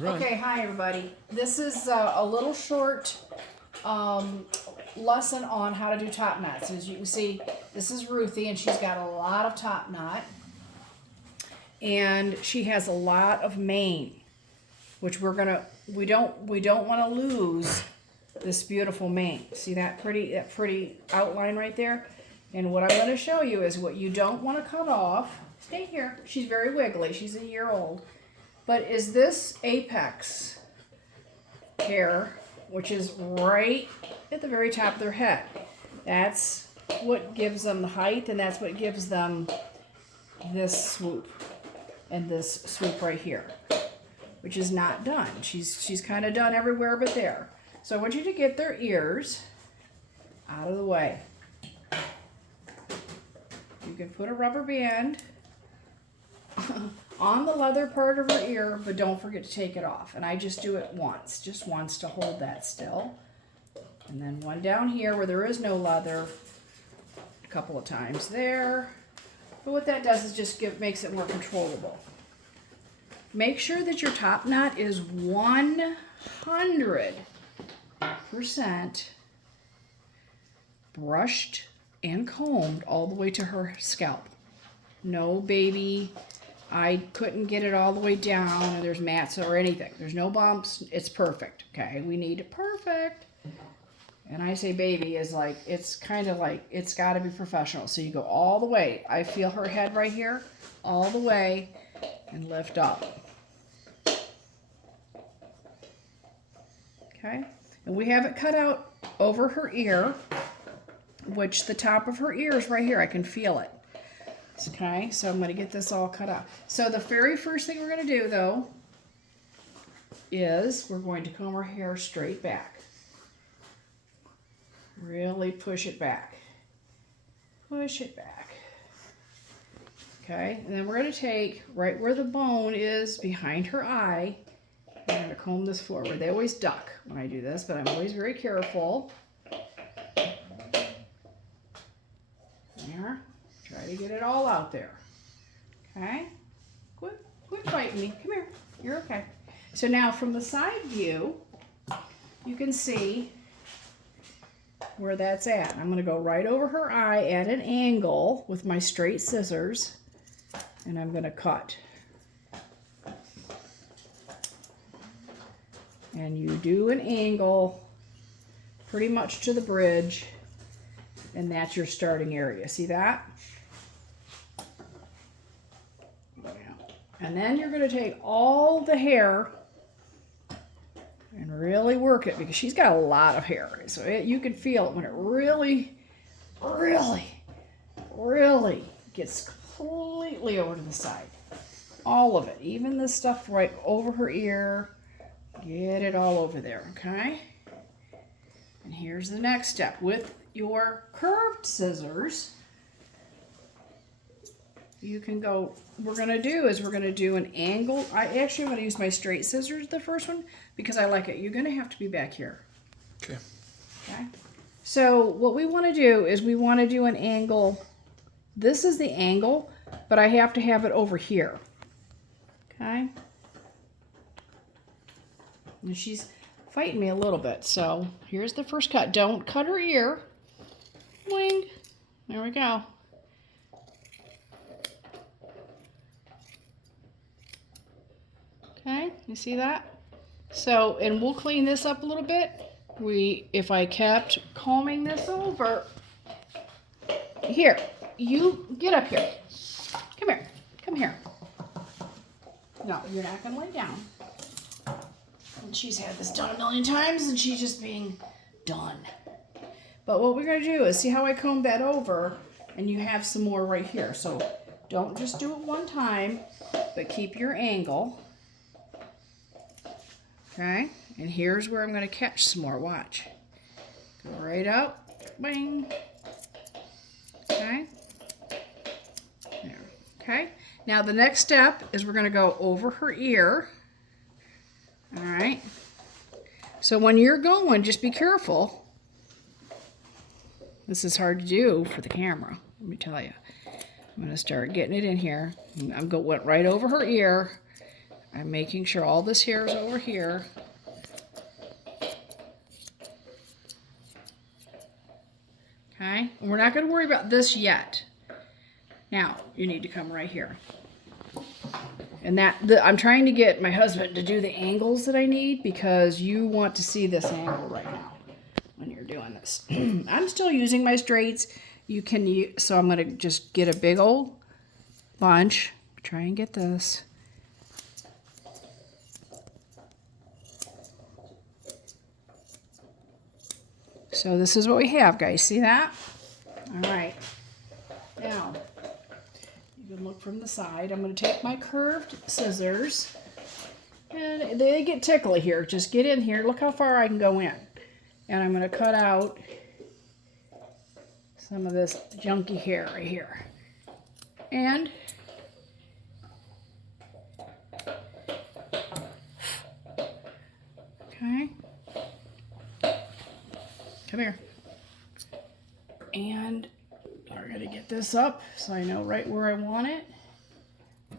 Okay, hi everybody. This is a little short lesson on how to do top knots. As you can see, this is Ruthy, and she's got a lot of top knot, and she has a lot of mane, which we don't want to lose this beautiful mane. See that pretty outline right there? And what I'm going to show you is what you don't want to cut off. Stay here. She's very wiggly. She's a year old. But is this apex hair, which is right at the very top of their head. That's what gives them the height, and that's what gives them this swoop and this swoop right here, which is not done. She's kind of done everywhere but there. So I want you to get their ears out of the way. You can put a rubber band on the leather part of her ear, but don't forget to take it off. And I just do it once, just once to hold that still. And then one down here where there is no leather, a couple of times there. But what that does is just makes it more controllable. Make sure that your top knot is 100% brushed and combed all the way to her scalp. No baby, I couldn't get it all the way down, or there's mats or anything. There's no bumps. It's perfect. Okay, we need it perfect. And I say baby is like, it's kind of like, it's got to be professional. So you go all the way. I feel her head right here, all the way, and lift up. Okay, and we have it cut out over her ear, which the top of her ear is right here. I can feel it. Okay, so I'm going to get this all cut out. So the very first thing we're going to do, though, is we're going to comb her hair straight back. Really push it back. Push it back. Okay, and then we're going to take right where the bone is behind her eye. I'm going to comb this forward. They always duck when I do this, but I'm always very careful. There. Try to get it all out there. Okay? Quit fighting me. Come here. You're okay. So now from the side view, you can see where that's at. I'm going to go right over her eye at an angle with my straight scissors, and I'm going to cut. And you do an angle pretty much to the bridge, and that's your starting area. See that? And then you're going to take all the hair and really work it, because she's got a lot of hair. So you can feel it when it really, really, really gets completely over to the side. All of it, even the stuff right over her ear. Get it all over there, okay? And here's the next step. With your curved scissors, you can go, we're going to do an angle. I'm going to use my straight scissors, the first one, because I like it. You're going to have to be back here. Okay. Okay. So what we want to do is we want to do an angle. This is the angle, but I have to have it over here. Okay. And she's fighting me a little bit. So here's the first cut. Don't cut her ear. Wing. There we go. Okay, you see that? So, and we'll clean this up a little bit. If I kept combing this over, here, you get up here. Come here, come here. No, you're not gonna lay down. And she's had this done a million times, and she's just being done. But what we're gonna do is, see how I combed that over, and you have some more right here. So don't just do it one time, but keep your angle. Okay, and here's where I'm going to catch some more. Watch. Go right up. Bang. Okay. There. Okay. Now the next step is we're going to go over her ear. All right. So when you're going, just be careful. This is hard to do for the camera, let me tell you. I'm going to start getting it in here. I'm going right over her ear. I'm making sure all this hair is over here. Okay, and we're not going to worry about this yet. Now, you need to come right here. And I'm trying to get my husband to do the angles that I need because you want to see this angle right now when you're doing this. I'm still using my straights. You can use, so I'm going to just get a big old bunch. Try and get this. So this is what we have, guys. See that? All right. Now, you can look from the side. I'm going to take my curved scissors. And they get tickly here. Just get in here. Look how far I can go in. And I'm going to cut out some of this junky hair right here. And okay. Come here. And we're going to get this up so I know right where I want it.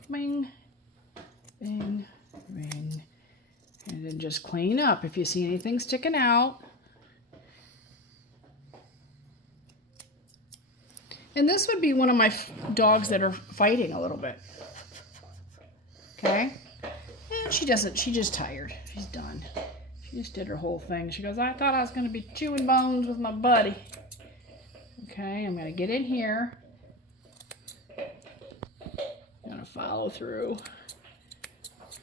Bing, bing, bing. And then just clean up if you see anything sticking out. And this would be one of my dogs that are fighting a little bit. Okay? And she's just tired. She's done. She just did her whole thing. She goes, I thought I was going to be chewing bones with my buddy. Okay, I'm going to get in here. I'm going to follow through.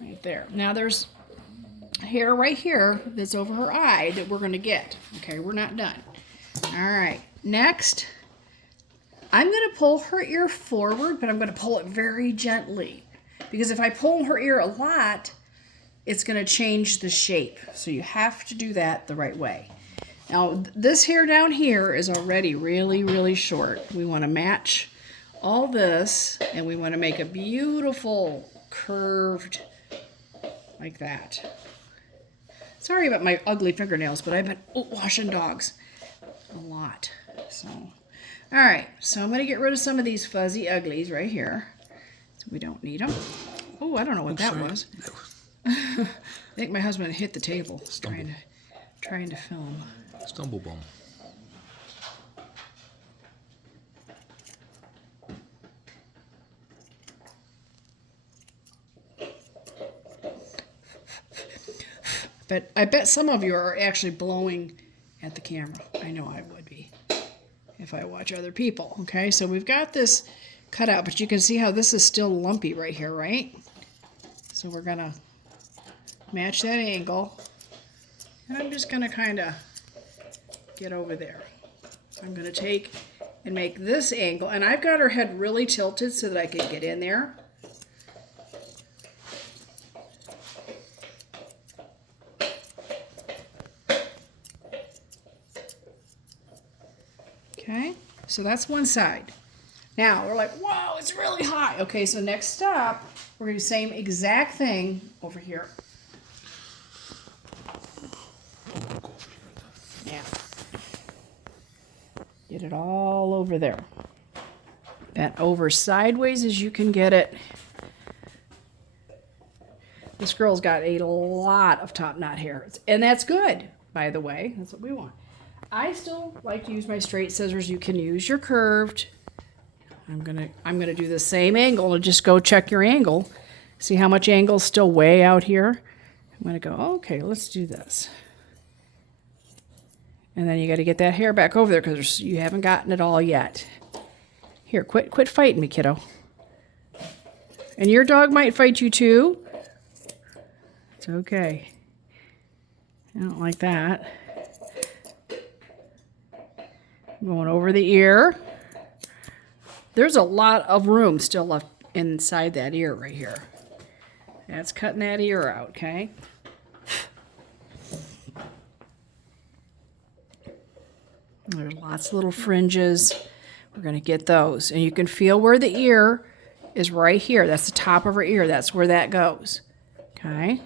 Right there. Now there's hair right here that's over her eye that we're going to get. Okay, we're not done. All right, next, I'm going to pull her ear forward, but I'm going to pull it very gently. Because if I pull her ear a lot, it's going to change the shape. So you have to do that the right way. Now, this hair down here is already really, really short. We want to match all this, and we want to make a beautiful curved like that. Sorry about my ugly fingernails, but I've been washing dogs a lot. So, all right. So I'm going to get rid of some of these fuzzy uglies right here. So we don't need them. Oh, I don't know what that was. I think my husband hit the table trying to film. Stumble bum. But I bet some of you are actually blowing at the camera. I know I would be if I watch other people. Okay, so we've got this cut out, but you can see how this is still lumpy right here, right? So we're going to match that angle. And I'm just going to kind of get over there. I'm going to take and make this angle. And I've got her head really tilted so that I can get in there. Okay, so that's one side. Now we're like, wow, it's really high. Okay, so next step, we're going to do the same exact thing over here. Yeah. Get it all over there. Bent over sideways as you can get it. This girl's got a lot of top knot hair. And that's good, by the way. That's what we want. I still like to use my straight scissors. You can use your curved. I'm gonna do the same angle and just go check your angle. See how much angle's still way out here? I'm gonna go, okay, let's do this. And then you gotta get that hair back over there because you haven't gotten it all yet. Here, quit fighting me, kiddo. And your dog might fight you too. It's okay. I don't like that. Going over the ear. There's a lot of room still left inside that ear right here. That's cutting that ear out, okay? There's lots of little fringes. We're going to get those. And you can feel where the ear is right here. That's the top of her ear. That's where that goes. Okay?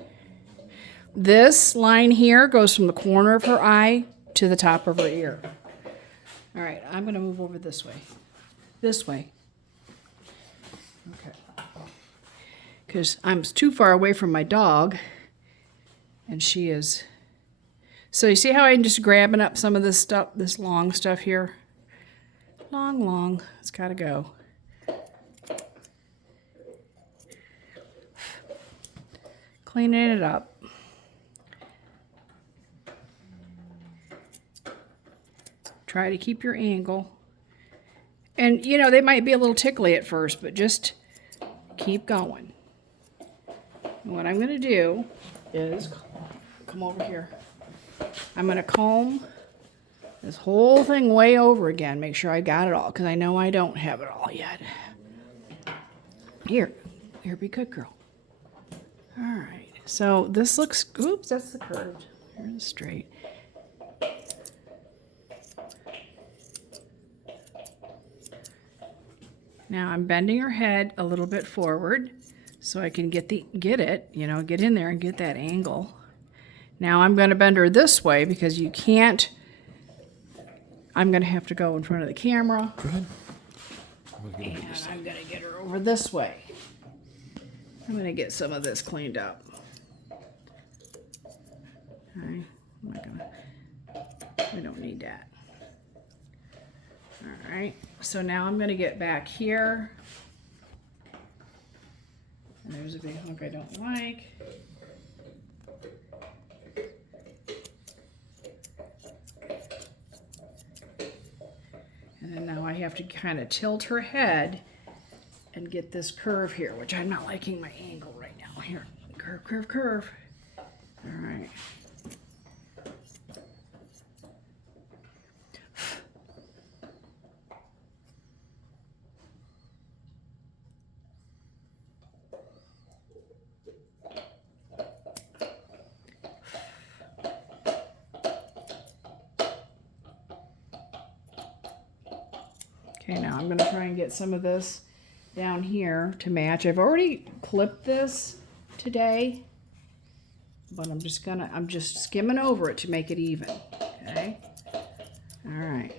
This line here goes from the corner of her eye to the top of her ear. All right, I'm going to move over this way. This way. Okay. because I'm too far away from my dog, and she is. So you see how I'm just grabbing up some of this stuff, this long stuff here? Long. It's got to go. Cleaning it up. Try to keep your angle. And, you know, they might be a little tickly at first, but just keep going. And what I'm going to do is, come over here. I'm going to comb this whole thing way over again. Make sure I got it all, because I know I don't have it all yet. Here, be good girl. All right. So this looks, oops, that's the curved. Here's the straight. Now I'm bending her head a little bit forward so I can get it, you know, get in there and get that angle. Now I'm going to bend her this way because you can't, I'm going to have to go in front of the camera. Go ahead. And I'm going to get her over this way. I'm going to get some of this cleaned up. Okay, I'm not gonna, we don't need that. All right, so now I'm going to get back here. And there's a big hunk I don't like. And then now I have to kind of tilt her head and get this curve here, which I'm not liking my angle right now. Here, curve. All right. Okay, now I'm going to try and get some of this down here to match. I've already clipped this today, but I'm just skimming over it to make it even. Okay. All right.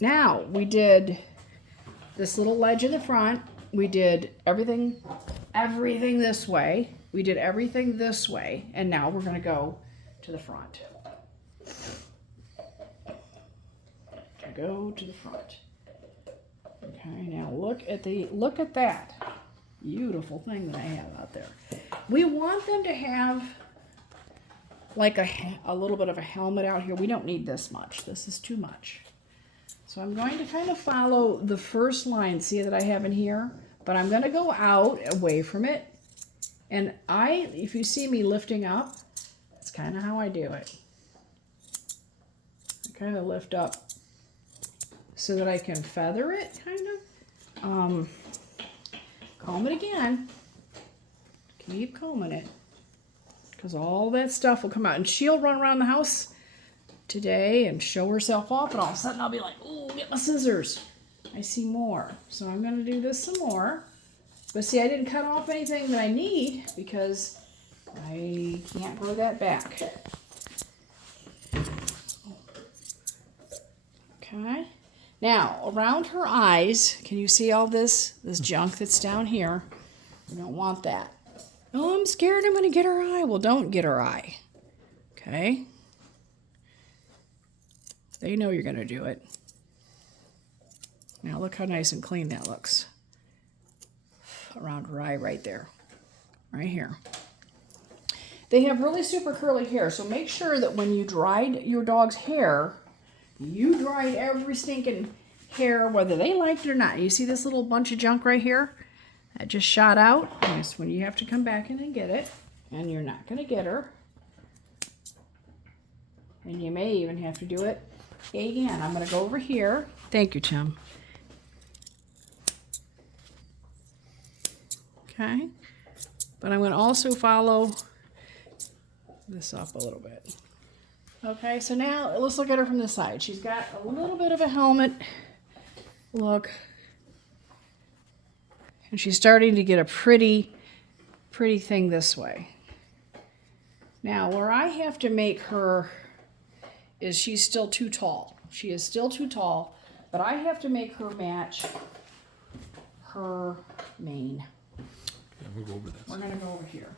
Now we did this little ledge in the front. We did everything this way. We did everything this way, and now we're going to go to the front. Go to the front. Okay, now look at that beautiful thing that I have out there. We want them to have like a little bit of a helmet out here. We don't need this much. This is too much. So I'm going to kind of follow the first line, see that I have in here, but I'm going to go out away from it. And if you see me lifting up, that's kind of how I do it. I kind of lift up so that I can feather it, kind of. Comb it again. Keep combing it, because all that stuff will come out. And she'll run around the house today and show herself off, and all of a sudden I'll be like, oh, get my scissors. I see more. So I'm going to do this some more. But see, I didn't cut off anything that I need because I can't grow that back. Okay. Now, around her eyes, can you see all this junk that's down here? We don't want that. Oh, I'm scared I'm going to get her eye. Well, don't get her eye. Okay? They know you're going to do it. Now, look how nice and clean that looks. Around her eye right there. Right here. They have really super curly hair, so make sure that when you dried your dog's hair, you dried every stinking hair, whether they liked it or not. You see this little bunch of junk right here? That just shot out. That's when you have to come back in and get it. And you're not going to get her. And you may even have to do it again. I'm going to go over here. Thank you, Tim. Okay. But I'm going to also follow this up a little bit. Okay, so now let's look at her from the side. She's got a little bit of a helmet look. And she's starting to get a pretty thing this way. Now, where I have to make her is she's still too tall. She is still too tall, but I have to make her match her mane. we'll go over this. We're gonna go over here.